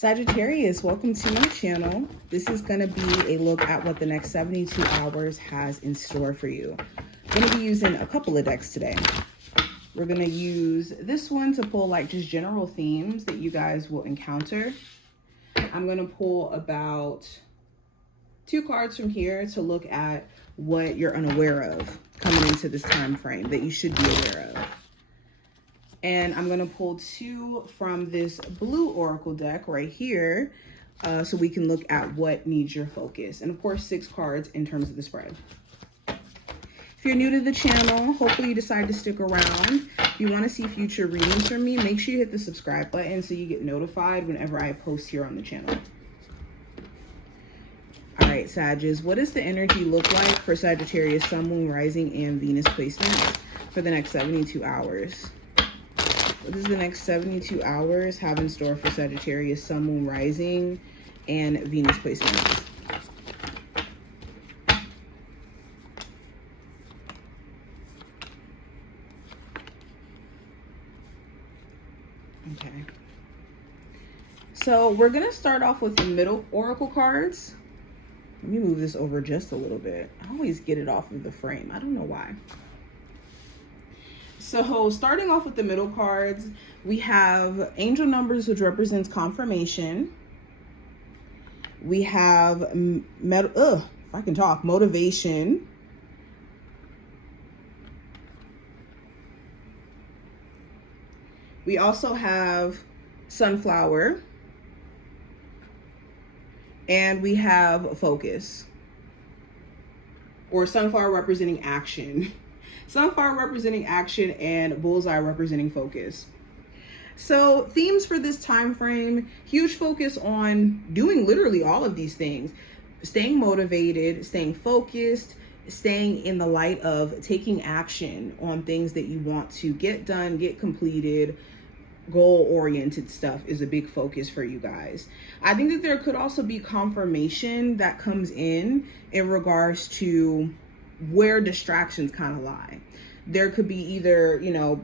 Sagittarius, welcome to my channel. This is going to be a look at what the next 72 hours has in store for you. I'm going to be using a couple of decks today. We're going to use this one to pull like just general themes that you guys will encounter. I'm going to pull about 2 cards from here to look at what you're unaware of coming into this time frame that you should be aware of. And I'm going to pull 2 from this blue oracle deck right here so we can look at what needs your focus. And of course, 6 cards in terms of the spread. If you're new to the channel, hopefully you decide to stick around. If you want to see future readings from me, make sure you hit the subscribe button so you get notified whenever I post here on the channel. All right, Sagittarius, what does the energy look like for Sagittarius, Sun, Moon, Rising, and Venus placements for the next 72 hours? What does the next 72 hours have in store for Sagittarius, Sun, Moon, Rising, and Venus placements? Okay. So we're going to start off with the middle oracle cards. Let me move this over just a little bit. I always get it off of the frame. I don't know why. So starting off with the middle cards, we have angel numbers, which represents confirmation. We have if I can talk, motivation. We also have sunflower. And we have focus, or sunflower representing action. Sunflower representing action and bullseye representing focus. So themes for this time frame, huge focus on doing literally all of these things. Staying motivated, staying focused, staying in the light of taking action on things that you want to get done, get completed. Goal-oriented stuff is a big focus for you guys. I think that there could also be confirmation that comes in regards to where distractions kind of lie. There could be either,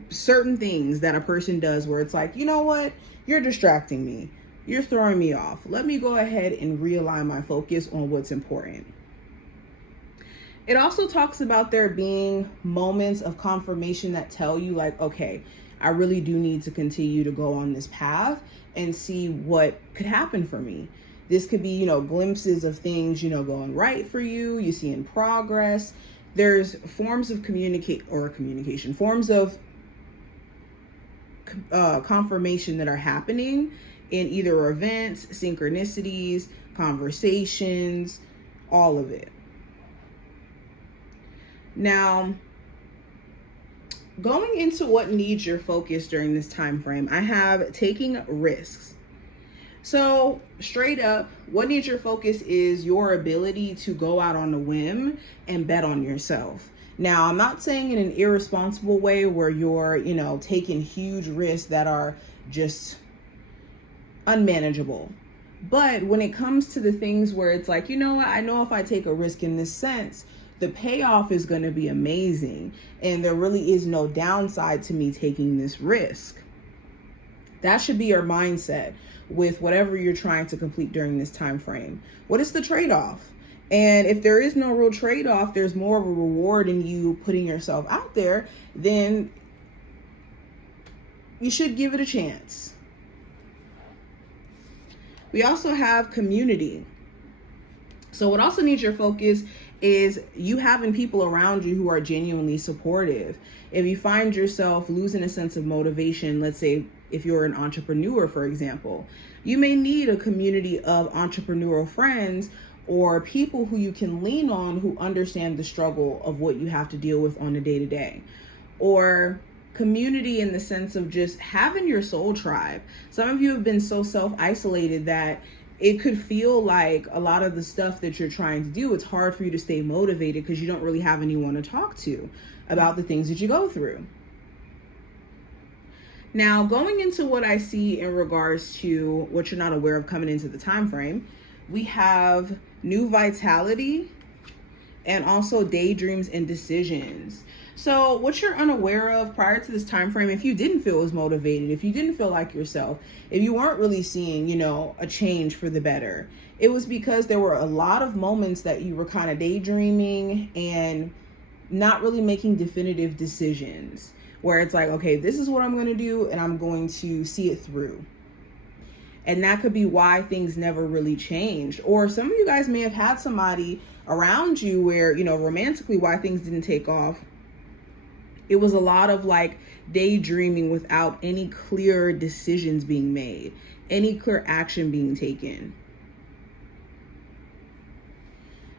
certain things that a person does where it's like, you know what, you're distracting me. You're throwing me off. Let me go ahead and realign my focus on what's important. It also talks about there being moments of confirmation that tell you like, okay, I really do need to continue to go on this path and see what could happen for me. This could be, glimpses of things, going right for you. You see in progress. There's forms of communication, forms of confirmation that are happening in either events, synchronicities, conversations, all of it. Now, going into what needs your focus during this time frame, I have taking risks. So straight up, what needs your focus is your ability to go out on a whim and bet on yourself. Now, I'm not saying in an irresponsible way where you're, taking huge risks that are just unmanageable. But when it comes to the things where it's like, you know what, I know if I take a risk in this sense, the payoff is going to be amazing. And there really is no downside to me taking this risk. That should be your mindset with whatever you're trying to complete during this time frame. What is the trade-off? And if there is no real trade-off, there's more of a reward in you putting yourself out there, then you should give it a chance. We also have community. So what also needs your focus is you having people around you who are genuinely supportive. If you find yourself losing a sense of motivation, let's say if you're an entrepreneur, for example, you may need a community of entrepreneurial friends or people who you can lean on who understand the struggle of what you have to deal with on a day-to-day. Or community in the sense of just having your soul tribe. Some of you have been so self-isolated that it could feel like a lot of the stuff that you're trying to do, it's hard for you to stay motivated because you don't really have anyone to talk to about the things that you go through. Now, going into what I see in regards to what you're not aware of coming into the time frame, we have new vitality and also daydreams and decisions. So what you're unaware of prior to this time frame, if you didn't feel as motivated, if you didn't feel like yourself, if you weren't really seeing, a change for the better, it was because there were a lot of moments that you were kind of daydreaming and not really making definitive decisions, where it's like, okay, this is what I'm going to do and I'm going to see it through. And that could be why things never really changed. Or some of you guys may have had somebody around you where, romantically, why things didn't take off. It was a lot of like daydreaming without any clear decisions being made, any clear action being taken.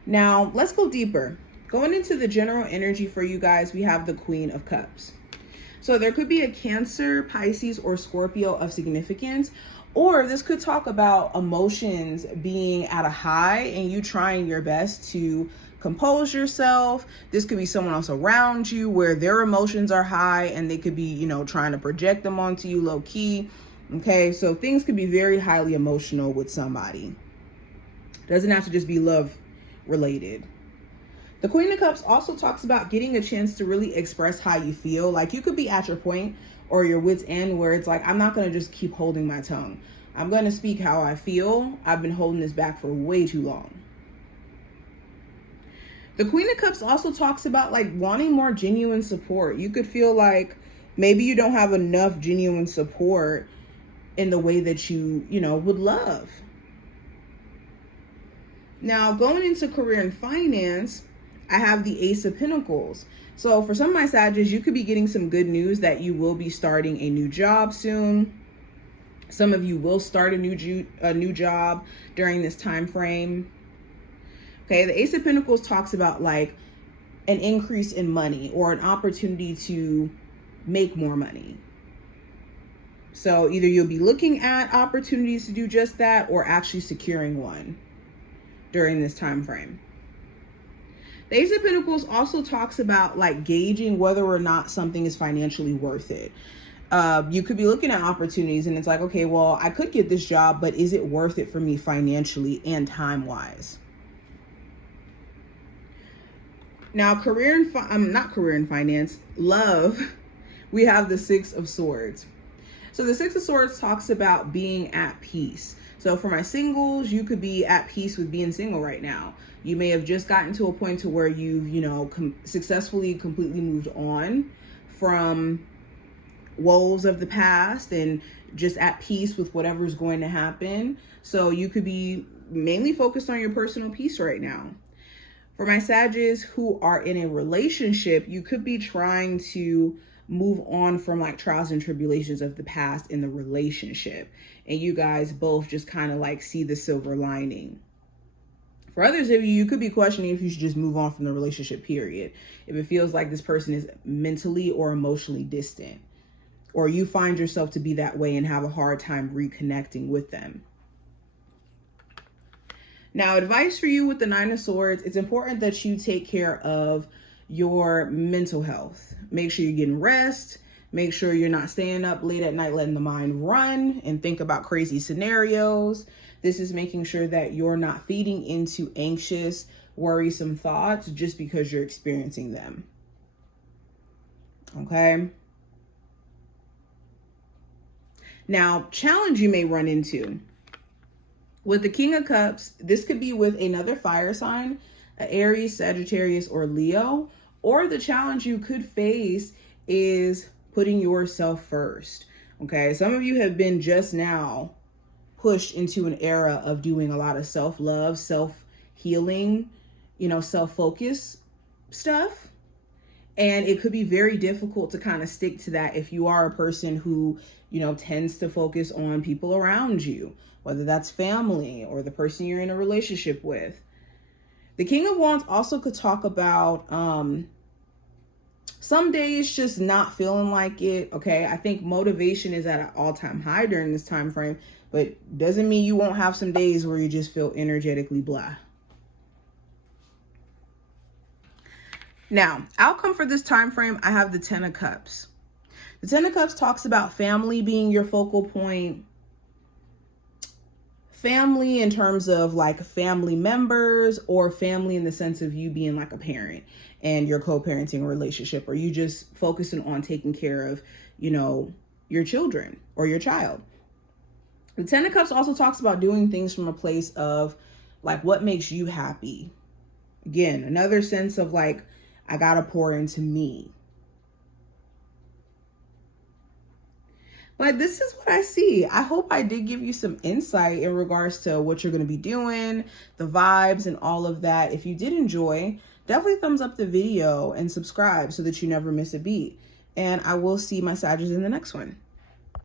Now, let's go deeper. Going into the general energy for you guys, we have the Queen of Cups. So there could be a Cancer, Pisces, or Scorpio of significance, or this could talk about emotions being at a high and you trying your best to compose yourself. This could be someone else around you where their emotions are high and they could be, trying to project them onto you low key. Okay, so things could be very highly emotional with somebody. Doesn't have to just be love related. The Queen of Cups also talks about getting a chance to really express how you feel. Like you could be at your point or your wit's end where it's like, I'm not going to just keep holding my tongue. I'm going to speak how I feel. I've been holding this back for way too long. The Queen of Cups also talks about like wanting more genuine support. You could feel like maybe you don't have enough genuine support in the way that you would love. Now, going into career and finance, I have the Ace of Pentacles. So for some of my Sagittarius, you could be getting some good news that you will be starting a new job soon. Some of you will start a new job during this time frame. Okay, the Ace of Pentacles talks about like an increase in money or an opportunity to make more money. So either you'll be looking at opportunities to do just that or actually securing one during this time frame. The Ace of Pentacles also talks about like gauging whether or not something is financially worth it. You could be looking at opportunities and it's like, okay, well, I could get this job, but is it worth it for me financially and time-wise? Now, not career and finance, love, we have the Six of Swords. So the Six of Swords talks about being at peace. So for my singles, you could be at peace with being single right now. You may have just gotten to a point to where you've, successfully completely moved on from woes of the past and just at peace with whatever's going to happen. So you could be mainly focused on your personal peace right now. For my Sagittarius who are in a relationship, you could be trying to move on from like trials and tribulations of the past in the relationship. And you guys both just kind of like see the silver lining. For others of you, you could be questioning if you should just move on from the relationship, period. If it feels like this person is mentally or emotionally distant, or you find yourself to be that way and have a hard time reconnecting with them. Now, advice for you with the Nine of Swords, it's important that you take care of your mental health. Make sure you're getting rest. Make sure you're not staying up late at night letting the mind run and think about crazy scenarios. This is making sure that you're not feeding into anxious, worrisome thoughts just because you're experiencing them. Okay? Now, challenge you may run into. With the King of Cups, this could be with another fire sign, Aries, Sagittarius, or Leo. Or the challenge you could face is putting yourself first. Okay, some of you have been just now pushed into an era of doing a lot of self-love, self-healing, self-focus stuff. And it could be very difficult to kind of stick to that if you are a person who, tends to focus on people around you, whether that's family or the person you're in a relationship with. The King of Wands also could talk about some days just not feeling like it. Okay, I think motivation is at an all-time high during this time frame, but doesn't mean you won't have some days where you just feel energetically blah. Now, outcome for this time frame, I have the Ten of Cups. The Ten of Cups talks about family being your focal point, family in terms of like family members, or family in the sense of you being like a parent and your co-parenting relationship, or you just focusing on taking care of, you know, your children or your child. The Ten of Cups also talks about doing things from a place of like what makes you happy. Again, another sense of like, I gotta pour into me. But this is what I see. I hope I did give you some insight in regards to what you're going to be doing, the vibes and all of that. If you did enjoy, definitely thumbs up the video and subscribe so that you never miss a beat. And I will see my Sagittarius in the next one.